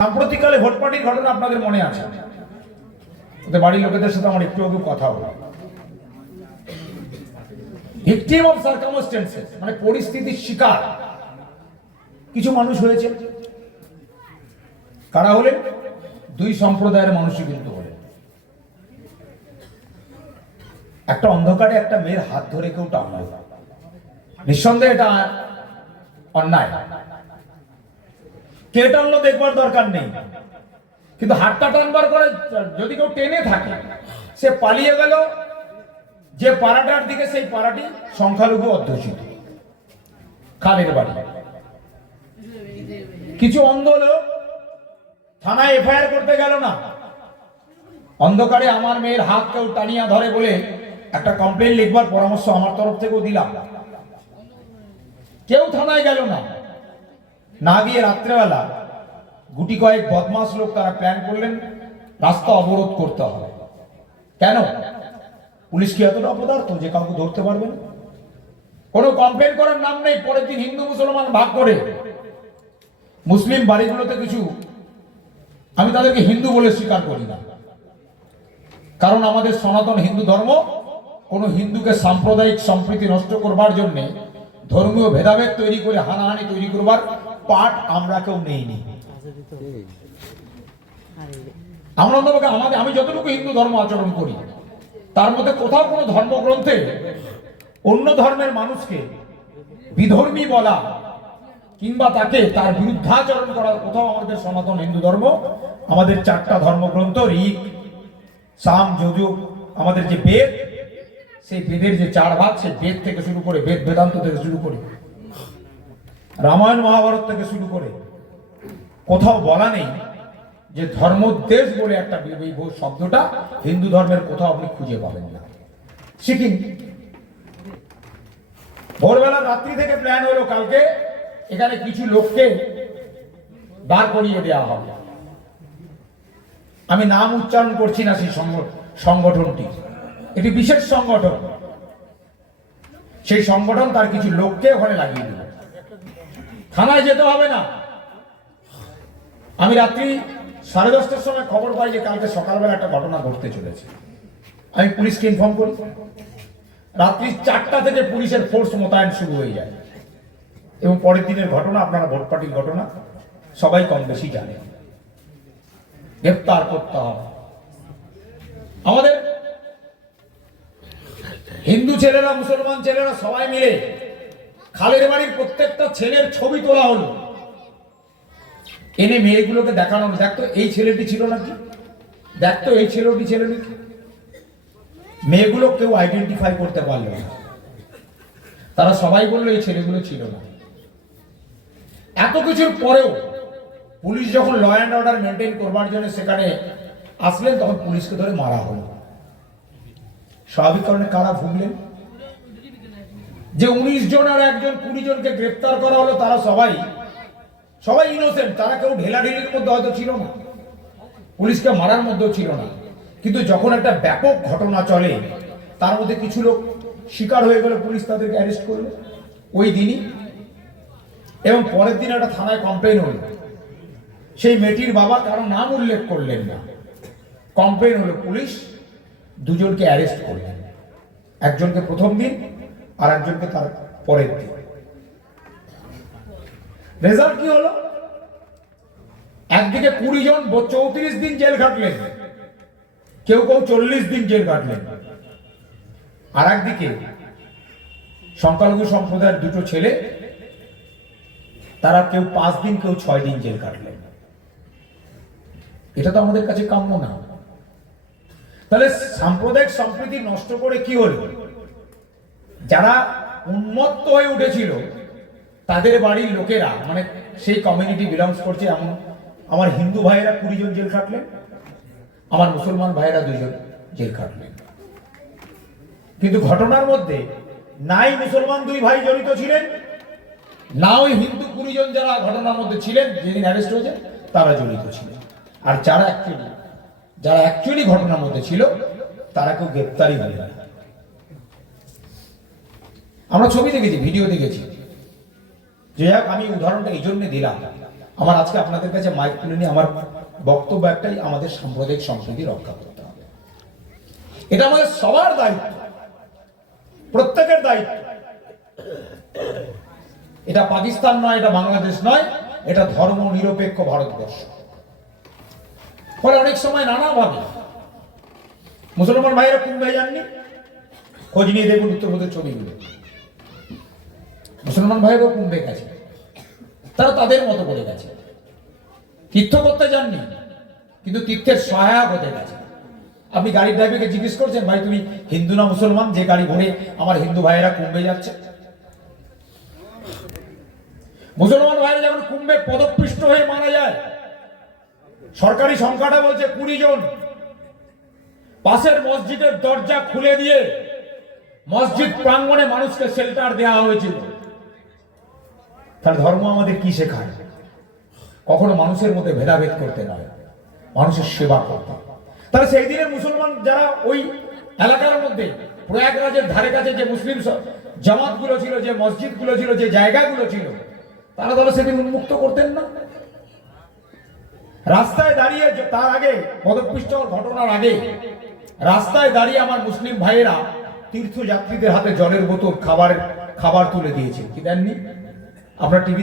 সাম্প্রতিককালে ভোট পার্টির ঘটনা আপনাদের মনে আছে? বাড়ির লোকেদের সাথে আমার একটু একটু কথা হলো ভিকটিম অফ সার্কামস্টেন্সেস মানে পরিস্থিতির শিকার। কিছু মানুষ হয়েছে। কারা হলেন? দুই সম্প্রদায়ের মানুষই কিন্তু হলেন। একটা অন্ধকারে একটা মেয়ের হাত ধরে কেউ টানলো। নিঃসন্দেহে এটা অন্যায়। কে টানলো দেখবার দরকার নেই। কিন্তু হাতটা টানবার করে যদি কেউ টেনে থাকে, সে পালিয়ে গেল, যে পাড়াটার দিকে সেই পাড়াটি সংখ্যালঘু অধ্যুষিত, খালের বাড়ি। কিছু অন্ধ লোক থানায় এফআইআর করতে গেল না। অন্ধকারে আমার মেয়ের হাত কেউ টানিয়া ধরে বলে একটা কমপ্লেন লিখবার পরামর্শ আমার তরফ থেকেও দিলাম। কেউ থানায় গেল না। না গিয়ে রাত্রেবেলা গুটি কয়েক বদমাস লোক তারা প্ল্যান করলেন রাস্তা অবরোধ করতে হবে। কেন? পুলিশ কি এতটা অপদার্থ যে কাউকে ধরতে পারবে না? কোনো কমপ্লেন করার নাম নেই, পরের দিন হিন্দু মুসলমান ভাগ করে। মুসলিম বাড়িগুলোতে কিছু, আমি তাদেরকে হিন্দু বলে স্বীকার করি না। কারণ আমাদের সনাতন হিন্দু ধর্ম কোনো হিন্দুকে সাম্প্রদায়িক সম্প্রীতি নষ্ট করবার জন্য ধর্মীয় ভেদাভেদ তৈরি করে হানাহানি তৈরি করবার পাঠ আমরা কেউ নেইনি। আমরা অন্তপক্ষে আমাদের আমি যতটুকু হিন্দু ধর্ম আচরণ করি, তার মধ্যে কোথাও কোনো ধর্মগ্রন্থে অন্য ধর্মের মানুষকে বিধর্মী বলা কিংবা তাকে তার বিরুদ্ধাচরণ করার কোথাও আমাদের সনাতন হিন্দু ধর্ম, আমাদের চারটা ধর্মগ্রন্থ, ঋক, সাম যজুর আমাদের যে বেদ, সেই বেদের যে চার ভাগ, সেই বেদ থেকে শুরু করে বেদ বেদান্ত থেকে শুরু করে রামায়ণ মহাভারত থেকে শুরু করে কোথাও বলা নেই যে ধর্মদেশ বলে একটা শব্দটা হিন্দু ধর্মের কোথাও আপনি খুঁজে পাবেন না। সিকিম। ভোরবেলা রাত্রি থেকে প্ল্যান হলো কালকে, এখানে কিছু লোককে দাঁড় করিয়ে দেওয়া হবে। আমি নাম উচ্চারণ করছি না সেই সংগ- সংগঠনটি। একটি বিশেষ সংগঠন। সেই সংগঠন তার কিছু লোককে ওখানে লাগিয়ে দিল। থানায় যেতে হবে না। আমি রাত্রি সাড়ে দশটার সময় খবর পাই যে কালকে সকালবেলা একটা ঘটনা ঘটতে চলেছে। আমি পুলিশকে ইনফর্ম করি। রাত্রি চারটা থেকে পুলিশের ফোর্স মোতায়েন শুরু হয়ে যায়। এবং পরের দিনের ঘটনা, আপনারা ভোট পার্টির ঘটনা, সবাই কম বেশি জানে গ্রেপ্তার করতে হবে। আমাদের হিন্দু ছেলেরা, মুসলমান ছেলেরা সবাই মিলে খালের বাড়ির প্রত্যেকটা ছেলের ছবি তোলা হলো। এনে মেয়েগুলোকে দেখানো দেখতো এই ছেলেটি ছিল নাকি? দেখতো এই ছেলেটি ছেলেটি মেয়েগুলো কেউ আইডেন্টিফাই করতে পারল না। তারা সবাই বলল, এই ছেলেগুলো ছিল না। এত কিছুর পরেও পুলিশ যখন ল অ্যান্ড অর্ডার মেনটেন করবার জন্য সেখানে আসলেন, তখন পুলিশকে ধরে মারা হলো। স্বাভাবিক কারণে কারা ভুগলেন? যে উনিশ জন আর একজন কুড়ি জনকে গ্রেপ্তার করা হলো, তারা সবাই সবাই ইনোসেন্ট তারা কেউ ঢেলাঢেলির মধ্যে হয়তো ছিল না। পুলিশকে মারার মধ্যেও ছিল না। কিন্তু যখন একটা ব্যাপক ঘটনা চলে, তার মধ্যে কিছু লোক শিকার হয়ে গেল পুলিশ তাদেরকে অ্যারেস্ট করল। ওই দিনই, এবং পরের দিন একটা থানায় কমপ্লেন হলো। সেই মেয়েটির বাবা কারও নাম উল্লেখ করলেন না। কমপ্লেন হলো, পুলিশ দুজনকে অ্যারেস্ট করলেন। একজনকে প্রথম দিন আর একজনকে তার পরের দিন। রেজাল্ট কি হলো? একদিকে কুড়ি জন চৌত্রিশ দিন জেল খাটলেন। কেউ কেউ চল্লিশ দিন জেল কাটলেন আর একদিকে সংখ্যালঘু সম্প্রদায়ের দুটো ছেলে, তারা কেউ পাঁচ দিন, কেউ ছয় দিন জেল কাটলেন এটা তো আমাদের কাছে কাম্য না। তাহলে সাম্প্রদায়িক সম্প্রীতি নষ্ট করে কি হলো? যারা উন্মত্ত হয়ে উঠেছিল, তাদের বাড়ির লোকেরা মানে সেই কমিউনিটি বিলংস করছে এমন। আমার হিন্দু ভাইয়েরা কুড়ি জন জেল খাটলেন, আমার মুসলমান ভাইয়েরা দুজন জেল খাটলেন। কিন্তু ঘটনার মধ্যে নাই মুসলমান দুই ভাই জড়িত ছিলেন না ওই হিন্দু কুড়ি জন যারা ঘটনার মধ্যে ছিলেন, যেদিন অ্যারেস্ট হয়েছে, তারা জড়িত ছিলেন। আর যারা অ্যাকচুয়ালি যারা অ্যাকচুয়ালি ঘটনার মধ্যে ছিল, তারা কেউ গ্রেপ্তারই হয়ে না। আমরা ছবি দেখেছি ভিডিও দেখেছি। যে যাক, আমি উদাহরণটা এই জন্য দিলাম। আমার আজকে আপনাদের কাছে মাইক তুলে নিয়ে আমার বক্তব্য একটাই, আমাদের সাম্প্রদায়িক সংস্কৃতি রক্ষা করতে হবে। এটা আমাদের সবার দায়িত্ব। প্রত্যেকের দায়িত্ব। এটা পাকিস্তান নয়, এটা বাংলাদেশ নয়, এটা ধর্ম নিরপেক্ষ ভারতবর্ষ। ফলে অনেক সময় নানাভাবে মুসলমান ভাইরা কুম্ভে যাননি খোঁজ নিয়ে দেখুন উত্তরপ্রদেশ ছবিগুলো। মুসলমান ভাইরাও কুম্ভে গেছে। তারা তাদের মতো করে গেছে। তীর্থ করতে যাননি, কিন্তু তীর্থের সহায়ক হতে গেছে। আপনি গাড়ির ড্রাইভারকে জিজ্ঞেস করছেন, ভাই, তুমি হিন্দু না মুসলমান? যে গাড়ি ঘুরে, আমার হিন্দু ভাইয়েরা কুম্ভে যাচ্ছে? মুসলমান ভাইরা যখন কুম্ভে পদপৃষ্ট হয়ে মারা যায়, সরকারি সংখ্যাটা বলছে কুড়ি জন। পাশের মসজিদের দরজা খুলে দিয়ে মসজিদ প্রাঙ্গণে মানুষকে শেল্টার দেওয়া হয়েছিল। তার ধর্ম আমাদের কি শেখায়? কখনো মানুষের মধ্যে ভেদাভেদ করতে নয়, মানুষের সেবা করতে। তাহলে সেই দিনে মুসলমান যারা ওই এলাকার মধ্যে, প্রয়াগরাজের ধারে কাছে যে মুসলিম জামাতগুলো ছিল, যে মসজিদগুলো ছিল, যে জায়গাগুলো ছিল, তারা তাহলে সেদিন উন্মুক্ত করতেন না? রাস্তায় দাঁড়িয়ে তার আগে পদপৃষ্ট ঘটনার আগে, রাস্তায় দাঁড়িয়ে আমার মুসলিম ভাইয়েরা তীর্থযাত্রীদের হাতে জলের বোতল, খাবার খাবার তুলে দিয়েছে। কি দেননি? আপনার টিভি